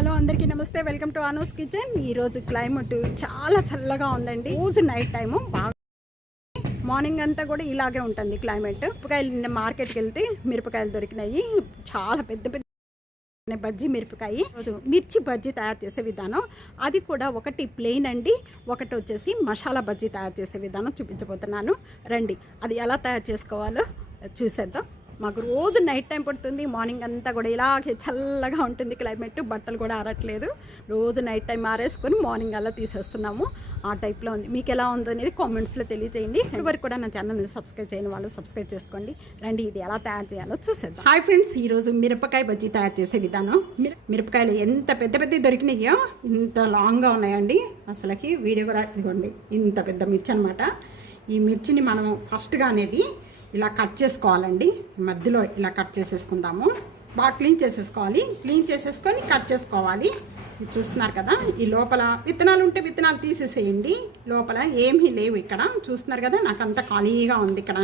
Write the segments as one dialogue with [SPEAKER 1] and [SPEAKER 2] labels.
[SPEAKER 1] Hello అందరికీ నమస్తే welcome to Anu's kitchen. ఈ రోజు క్లైమేట్ చాలా చల్లగా ఉందండి. రోజు నైట్ టైము బాగా మార్నింగ్ అంతా కూడా ఇలాగే ఉంటుంది క్లైమేట్. మిరపకాయలు నిన్న మార్కెట్కి వెళ్తే మిరపకాయలు దొరికినాయి. చాలా పెద్ద పెద్ద బజ్జీ మిరపకాయ. రోజు మిర్చి బజ్జీ తయారు చేసే విధానం. అది కూడా ఒకటి ప్లెయిన్ అండి. ఒకటి వచ్చేసి మసాలా బజ్జీ తయారు చేసే విధానం చూపించబోతున్నాను. రండి అది ఎలా తయారు చేసుకోవాలో చూసేద్దాం. మాకు రోజు నైట్ టైం పడుతుంది మార్నింగ్ అంతా కూడా ఇలాగే చల్లగా ఉంటుంది క్లైమేట్ బట్టలు కూడా ఆరట్లేదు. రోజు నైట్ టైం ఆరేసుకొని మార్నింగ్ అలా తీసేస్తున్నాము. ఆ టైప్లో ఉంది. మీకు ఎలా ఉందో అనేది కామెంట్స్లో తెలియజేయండి ఇప్పటివరకు కూడా నా ఛానల్ని సబ్స్క్రైబ్ చేయని వాళ్ళు సబ్స్క్రైబ్ చేసుకోండి. రండి ఇది ఎలా తయారు చేయాలో చూసేద్దాం. హాయ్ ఫ్రెండ్స్ ఈరోజు మిరపకాయ బజ్జీ తయారు చేసే విధానం. మిరపకాయలు ఎంత పెద్ద పెద్ద దొరికినాయో ఇంత లాంగ్గా ఉన్నాయండి. అసలుకి వీడియో కూడా ఇదిగోండి ఇంత పెద్ద మిర్చి అనమాట ఈ మిర్చిని మనం ఫస్ట్గా అనేది ఇలా కట్ చేసుకోవాలండి. మధ్యలో ఇలా కట్ చేసేసుకుందాము. బాగా క్లీన్ చేసేసుకోవాలి. క్లీన్ చేసేసుకొని కట్ చేసుకోవాలి. చూస్తున్నారు కదా ఈ లోపల విత్తనాలు ఉంటే విత్తనాలు తీసేసేయండి. లోపల ఏమీ లేవు ఇక్కడ. చూస్తున్నారు కదా నాకు అంత ఖాళీగా ఉంది ఇక్కడ.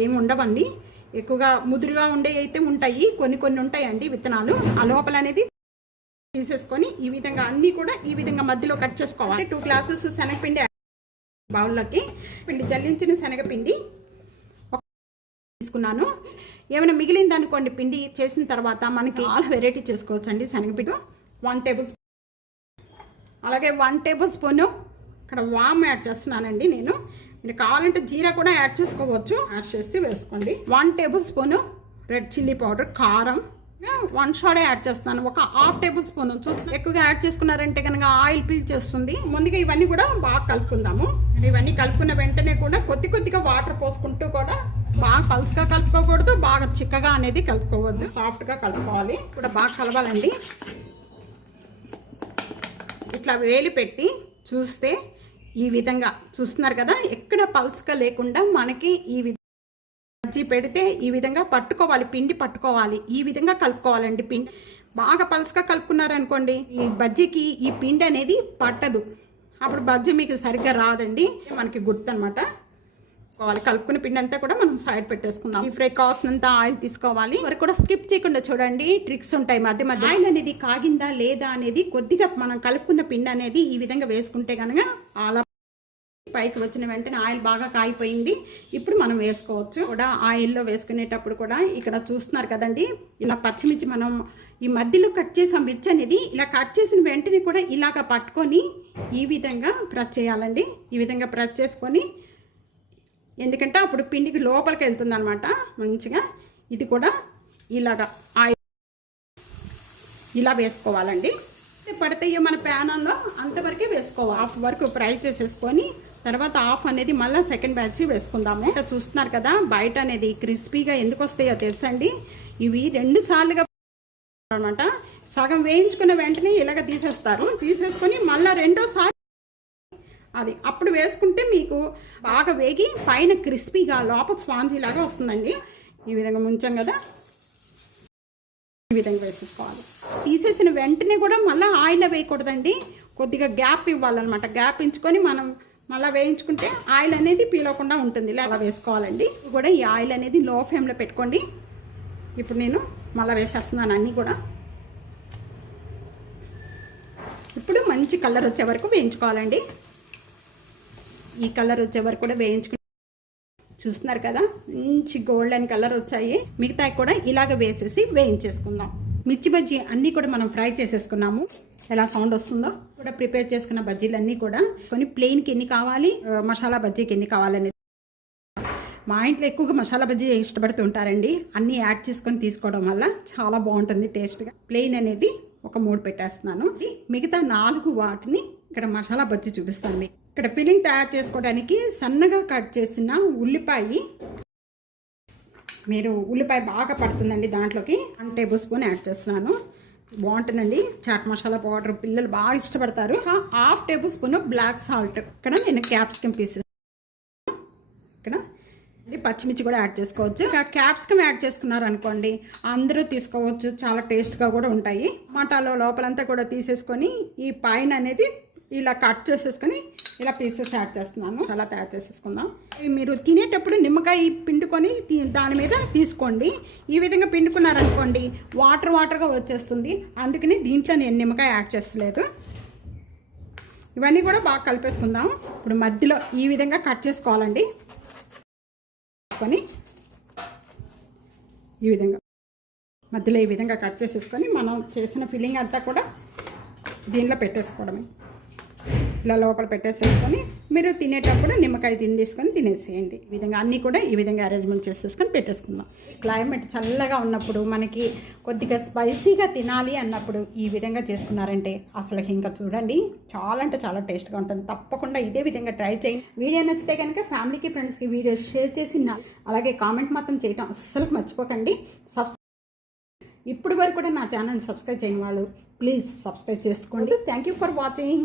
[SPEAKER 1] ఏమి ఉండవండి. ఎక్కువగా ముదురుగా ఉండే అయితే ఉంటాయి. కొన్ని కొన్ని ఉంటాయండి విత్తనాలు. ఆ లోపల అనేది తీసేసుకొని ఈ విధంగా అన్నీ కూడా ఈ విధంగా మధ్యలో కట్ చేసుకోవాలి. టూ గ్లాసెస్ శనగపిండి బౌల్లోకి పిండి జల్లించిన శనగపిండి తీసుకున్నాను ఏమైనా మిగిలింది అనుకోండి పిండి చేసిన తర్వాత మనకి చాలా వెరైటీ చేసుకోవచ్చు అండి శనగపిండి వన్ టేబుల్ స్పూన్ అలాగే వన్ టేబుల్ స్పూన్ ఇక్కడ వామ్ యాడ్ చేస్తున్నానండి నేను. మీరు కావాలంటే జీరా కూడా యాడ్ చేసుకోవచ్చు. యాడ్ చేసి వేసుకోండి. One tablespoon red chilli powder కారం వన్ షాడే యాడ్ చేస్తాను ఒక హాఫ్ టేబుల్ స్పూన్ చూస్తే ఎక్కువగా యాడ్ చేసుకున్నారంటే కనుక ఆయిల్ పీల్చేస్తుంది ముందుగా ఇవన్నీ కూడా బాగా కలుపుకుందాము. ఇవన్నీ కలుపుకున్న వెంటనే కూడా కొద్ది కొద్దిగా వాటర్ పోసుకుంటూ కూడా బాగా పలుసుగా కలుపుకోకూడదు బాగా చిక్కగా అనేది కలుపుకోవద్దు. సాఫ్ట్గా కలుపుకోవాలి. కూడా బాగా కలవాలండి. ఇట్లా వేలి పెట్టి చూస్తే ఈ విధంగా చూస్తున్నారు కదా ఎక్కడ పల్స్గా లేకుండా మనకి ఈ విధంగా బజ్జీ పెడితే ఈ విధంగా పట్టుకోవాలి పిండి పట్టుకోవాలి ఈ విధంగా కలుపుకోవాలండి పిండి. బాగా పలుసుగా కలుపుకున్నారనుకోండి ఈ బజ్జీకి ఈ పిండి అనేది పట్టదు. అప్పుడు బజ్జీ మీకు సరిగ్గా రాదండి. మనకి గుర్తు అనమాట తీసుకోవాలి కలుపుకున్న పిండి అంతా కూడా మనం సైడ్ పెట్టేసుకుందాం. ఈ ఫ్రై కావాల్సినంత ఆయిల్ తీసుకోవాలి. మరి కూడా స్కిప్ చేయకుండా చూడండి ట్రిక్స్ ఉంటాయి మధ్య మధ్య. ఆయిల్ అనేది కాగిందా లేదా అనేది కొద్దిగా మనం కలుపుకున్న పిండి అనేది ఈ విధంగా వేసుకుంటే కనుక అలా పైకి వచ్చిన వెంటనే ఆయిల్ బాగా కాగిపోయింది ఇప్పుడు మనం వేసుకోవచ్చు. కూడా ఆయిల్లో వేసుకునేటప్పుడు కూడా ఇక్కడ చూస్తున్నారు కదండి. ఇలా పచ్చిమిర్చి మనం ఈ మధ్యలో కట్ చేసిన మిర్చి అనేది ఇలా కట్ చేసిన వెంటనే కూడా ఇలాగ పట్టుకొని ఈ విధంగా ప్రెస్ చేయాలండి. ఈ విధంగా ప్రెస్ చేసుకొని ఎందుకంటే అప్పుడు పిండికి లోపలికి వెళ్తుంది అనమాట మంచిగా. ఇది కూడా ఇలాగా ఆయిల్ ఇలా వేసుకోవాలండి. పడతాయో మన ప్యానంలో అంతవరకే వేసుకోవాలి. హాఫ్ వరకు ఫ్రై చేసేసుకొని తర్వాత హాఫ్ అనేది మళ్ళీ సెకండ్ బ్యాచ్ వేసుకుందాము. ఇక్కడ చూస్తున్నారు కదా బయట అనేది క్రిస్పీగా ఎందుకు వస్తాయో తెలుసండి? ఇవి రెండు సార్లుగా అనమాట. సగం వేయించుకున్న వెంటనే ఇలాగ తీసేస్తారు. తీసేసుకొని మళ్ళీ రెండోసారి అది అప్పుడు వేసుకుంటే మీకు బాగా వేగి పైన క్రిస్పీగా లోపల స్పాంజీ లాగా వస్తుందండి. ఈ విధంగా ముంచాం కదా. ఈ విధంగా వేసేసుకోవాలి. తీసేసిన వెంటనే కూడా మళ్ళీ ఆయిల్ వేయకూడదండి. కొద్దిగా గ్యాప్ ఇవ్వాలన్నమాట. గ్యాప్ ఇచ్చుకొని మనం మళ్ళీ వేయించుకుంటే ఆయిల్ అనేది పీలకుండా ఉంటుంది. అలా వేసుకోవాలండి. కూడా ఈ ఆయిల్ అనేది లో ఫ్లేమ్లో పెట్టుకోండి. ఇప్పుడు నేను మళ్ళీ వేసేస్తున్నాను అన్నీ కూడా. ఇప్పుడు మంచి కలర్ వచ్చే వరకు వేయించుకోవాలండి. ఈ కలర్ వచ్చే వరకు కూడా వేయించుకుని చూస్తున్నారు కదా? మంచి గోల్డెన్ కలర్ వచ్చాయి. మిగతా కూడా ఇలాగ వేసేసి వేయించేసుకుందాం. మిర్చి బజ్జీ అన్నీ కూడా మనం ఫ్రై చేసేసుకున్నాము. ఎలా సౌండ్ వస్తుందో? కూడా ప్రిపేర్ చేసుకున్న బజ్జీలన్నీ కూడా తీసుకొని ప్లెయిన్కి ఎన్ని కావాలి? మసాలా బజ్జీకి ఎన్ని కావాలనేది. మా ఇంట్లో ఎక్కువగా మసాలా బజ్జీ ఇష్టపడుతూ ఉంటారండి అన్నీ యాడ్ చేసుకొని తీసుకోవడం వల్ల చాలా బాగుంటుంది టేస్ట్గా. ప్లెయిన్ అనేది ఒక మూడు పెట్టేస్తున్నాను. మిగతా నాలుగు వాటిని ఇక్కడ మసాలా బజ్జీ చూపిస్తాను మీకు. ఇక్కడ ఫిల్లింగ్ తయారు చేసుకోవడానికి సన్నగా కట్ చేసిన ఉల్లిపాయ. మీరు ఉల్లిపాయ బాగా పడుతుందండి దాంట్లోకి. వన్ టేబుల్ స్పూన్ యాడ్ చేస్తున్నాను. బాగుంటుందండి. చాట్ మసాలా పౌడర్ పిల్లలు బాగా ఇష్టపడతారు. Half tablespoon black salt. ఇక్కడ నేను క్యాప్సికమ్ పీసెస్. ఇక్కడ పచ్చిమిర్చి కూడా యాడ్ చేసుకోవచ్చు. క్యాప్సికమ్ యాడ్ చేసుకున్నారు అనుకోండి అందరూ తీసుకోవచ్చు. చాలా టేస్ట్గా కూడా ఉంటాయి. టమాటాలో లోపలంతా కూడా తీసేసుకొని ఈ పైన అనేది ఇలా కట్ చేసేసుకొని ఇలా పీసెస్ యాడ్ చేస్తున్నాను. అలా తయారు చేసేసుకుందాం. మీరు తినేటప్పుడు నిమ్మకాయ పిండుకొని దాని మీద తీసుకోండి. ఈ విధంగా పిండుకున్నారనుకోండి వాటర్ వాటర్గా వచ్చేస్తుంది. అందుకని దీంట్లో నేను నిమ్మకాయ యాడ్ చేస్తలేదు. ఇవన్నీ కూడా బాగా కలిపేసుకుందాం. ఇప్పుడు మధ్యలో ఈ విధంగా కట్ చేసుకోవాలండి. కొని ఈ విధంగా. మధ్యలో ఈ విధంగా కట్ చేసేసుకొని మనం చేసిన ఫిల్లింగ్ అంతా కూడా దీనిలో పెట్టేసుకోవడమే. ఇలా లోపల పెట్టేసేసుకొని మీరు తినేటప్పుడు నిమ్మకాయ తిండేసుకొని తినేసేయండి. ఈ విధంగా అన్నీ కూడా ఈ విధంగా అరేంజ్మెంట్ చేసేసుకొని పెట్టేసుకుందాం. క్లైమేట్ చల్లగా ఉన్నప్పుడు మనకి కొద్దిగా స్పైసీగా తినాలి అన్నప్పుడు ఈ విధంగా చేసుకున్నారంటే అసలు ఇంకా చూడండి చాలా అంటే చాలా టేస్ట్గా ఉంటుంది. తప్పకుండా ఇదే విధంగా ట్రై చేయండి. వీడియో నచ్చితే కనుక ఫ్యామిలీకి ఫ్రెండ్స్కి వీడియో షేర్ చేసి నా- అలాగే కామెంట్ మాత్రం చేయటం అస్సలు మర్చిపోకండి. సబ్స్క్రైబ్ ఇప్పుడు వరకు కూడా నా ఛానల్ సబ్స్క్రైబ్ చేయని వాళ్ళు ప్లీజ్ సబ్స్క్రైబ్ చేసుకోండి. Thank you for watching